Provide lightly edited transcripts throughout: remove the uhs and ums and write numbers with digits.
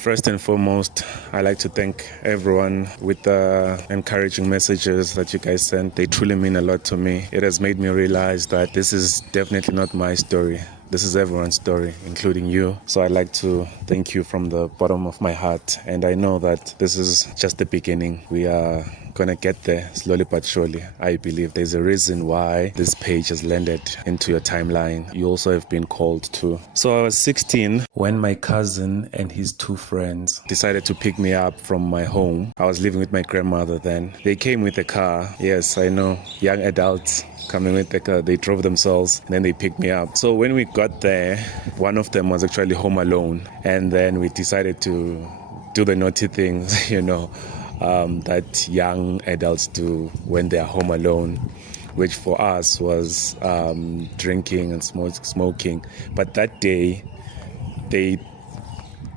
First and foremost, I like to thank everyone with the encouraging messages that you guys sent. They truly mean a lot to me. It has made me realize that this is definitely not my story. This is everyone's story, including you. So I'd like to thank you from the bottom of my heart. And I know that this is just the beginning. We are gonna get there slowly but surely. I believe there's a reason why this page has landed into your timeline. You also have been called to. So I was 16 when my cousin and his two friends decided to pick me up from my home. I was living with my grandmother then. They came with a car. Yes, I know, young adults coming with the car. They drove themselves and then they picked me up. So when we got there, one of them was actually home alone, and then we decided to do the naughty things, that young adults do when they are home alone, which for us was drinking and smoking. But that day, they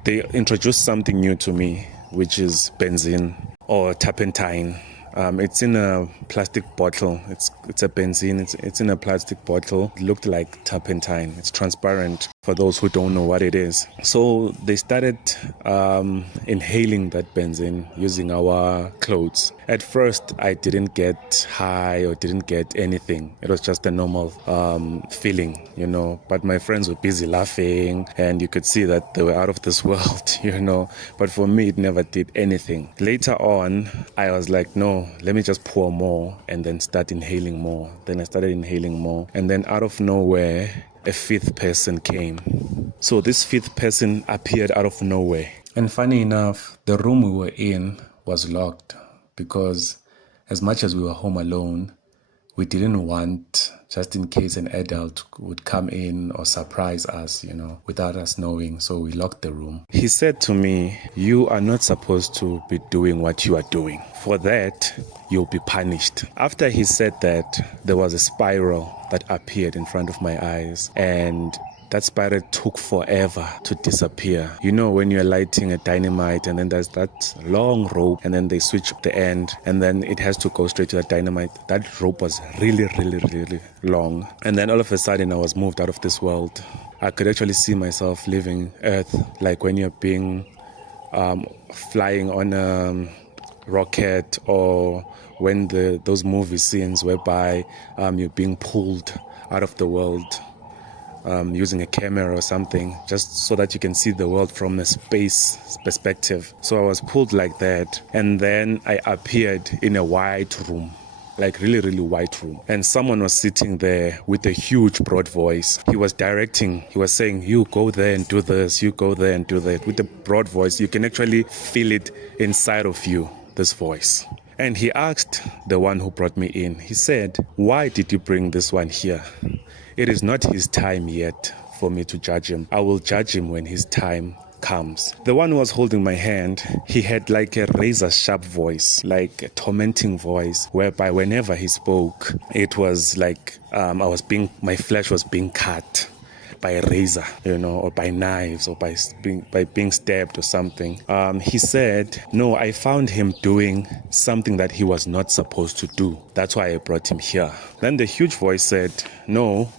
introduced something new to me, which is benzine or turpentine. It's in a plastic bottle. It's a benzine. It's in a plastic bottle. It looked like turpentine. It's transparent for those who don't know what it is. So they started inhaling that benzine using our clothes. At first, I didn't get high or didn't get anything. It was just a normal feeling, But my friends were busy laughing, and you could see that they were out of this world, But for me, it never did anything. Later on, I was like, no, let me just pour more and then start inhaling more. Then I started inhaling more. And then out of nowhere, a fifth person came. So this fifth person appeared out of nowhere. And funny enough, the room we were in was locked because as much as we were home alone, we didn't want, just in case an adult would come in or surprise us, without us knowing. So we locked the room. He said to me, "You are not supposed to be doing what you are doing. For that, you'll be punished." After he said that, there was a spiral that appeared in front of my eyes, and that spiral took forever to disappear. When you're lighting a dynamite and then there's that long rope and then they switch the end and then it has to go straight to the dynamite. That rope was really, really, really long. And then all of a sudden I was moved out of this world. I could actually see myself leaving Earth, like when you're being flying on a rocket, or when those movie scenes whereby you're being pulled out of the world. Using a camera or something, just so that you can see the world from a space perspective. So I was pulled like that, and then I appeared in a white room, like really, really white room. And someone was sitting there with a huge broad voice. He was directing, he was saying, "You go there and do this, you go there and do that." With the broad voice, you can actually feel it inside of you, this voice. And he asked the one who brought me in, he said, "Why did you bring this one here? It is not his time yet for me to judge him. I will judge him when his time comes." The one who was holding my hand, he had like a razor sharp voice, like a tormenting voice, whereby whenever he spoke, it was like my flesh was being cut by a razor, or by knives, or by being stabbed or something. He said, "No, I found him doing something that he was not supposed to do. That's why I brought him here." Then the huge voice said, "No,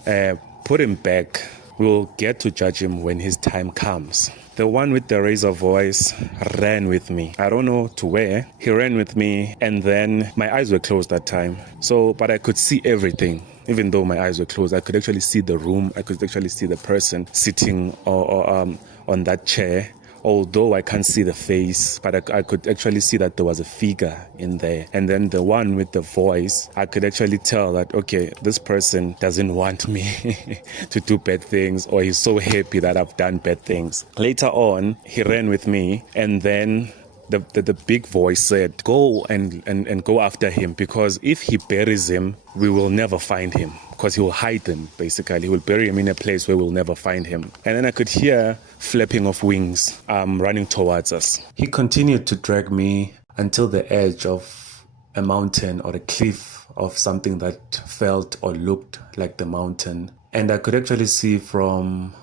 put him back. We'll get to judge him when his time comes." The one with the razor voice ran with me. I don't know to where. He ran with me, and then my eyes were closed that time. But I could see everything. Even though my eyes were closed, I could actually see the room. I could actually see the person sitting on that chair. Although I can't see the face, but I could actually see that there was a figure in there. And then the one with the voice, I could actually tell that, okay, this person doesn't want me to do bad things, or he's so happy that I've done bad things. Later on, he ran with me, and then the big voice said, "Go and go after him, because if he buries him, we will never find him, because he will hide him, basically. He will bury him in a place where we'll never find him." And then I could hear flapping of wings running towards us. He continued to drag me until the edge of a mountain or a cliff of something that felt or looked like the mountain. And I could actually see from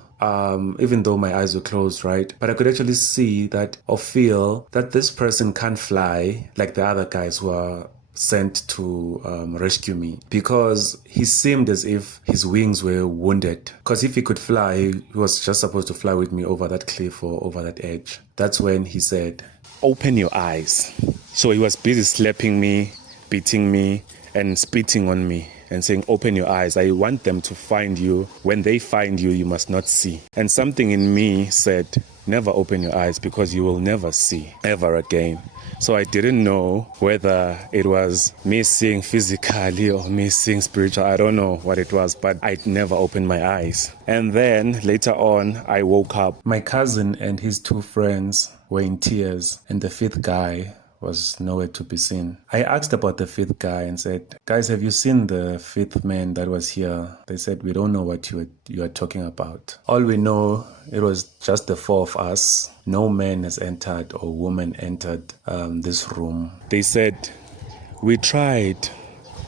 even though my eyes were closed, right? But I could actually see that or feel that this person can't fly like the other guys who are sent to rescue me, because he seemed as if his wings were wounded. Because if he could fly, he was just supposed to fly with me over that cliff or over that edge. That's when he said, "Open your eyes." So he was busy slapping me, beating me, and spitting on me and saying, "Open your eyes. I want them to find you. When they find you, you must not see." And something in me said, "Never open your eyes, because you will never see ever again." So I didn't know whether it was me seeing physically or me seeing spiritual. I don't know what it was, but I never opened my eyes. And then later on, I woke up. My cousin and his two friends were in tears, and the fifth guy was nowhere to be seen. I asked about the fifth guy and said, "Guys, have you seen the fifth man that was here?" They said, "We don't know what you are talking about. All we know, it was just the four of us. No man has entered or woman entered this room." They said, "We tried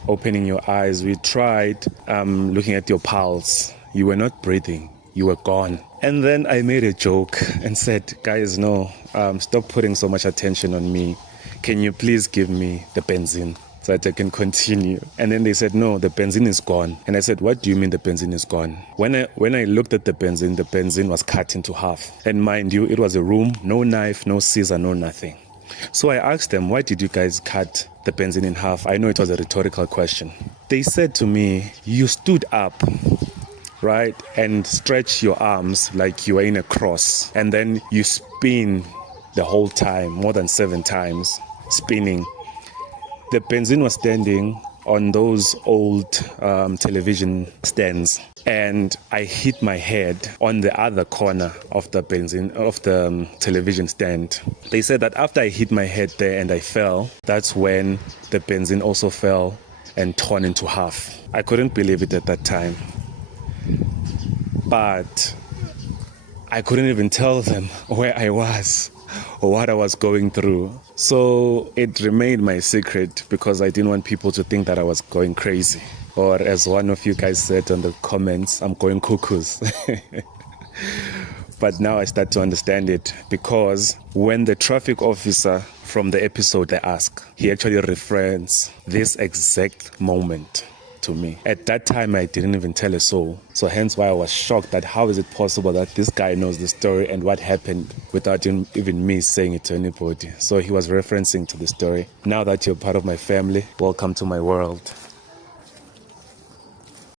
opening your eyes. We tried looking at your pulse. You were not breathing. You were gone." And then I made a joke and said, "Guys, no, stop putting so much attention on me. Can you please give me the benzine so that I can continue?" And then they said, "No, the benzine is gone." And I said, "What do you mean the benzine is gone?" When I looked at the benzine was cut into half. And mind you, it was a room, no knife, no scissor, no nothing. So I asked them, "Why did you guys cut the benzine in half?" I know it was a rhetorical question. They said to me, "You stood up, right, and stretch your arms like you were in a cross, and then you spin the whole time, more than 7 times, spinning." The benzine was standing on those old television stands, and I hit my head on the other corner of the television stand. They said that after I hit my head there and I fell, that's when the benzine also fell and torn into half. I couldn't believe it at that time, but I couldn't even tell them where I was or what I was going through. So it remained my secret, because I didn't want people to think that I was going crazy. Or as one of you guys said on the comments, I'm going cuckoos. But now I start to understand it, because when the traffic officer from the episode they asked, he actually referenced this exact moment to me. At that time, I didn't even tell a soul. So hence why I was shocked that how is it possible that this guy knows the story and what happened without even me saying it to anybody. So he was referencing to the story. Now that you're part of my family, welcome to my world.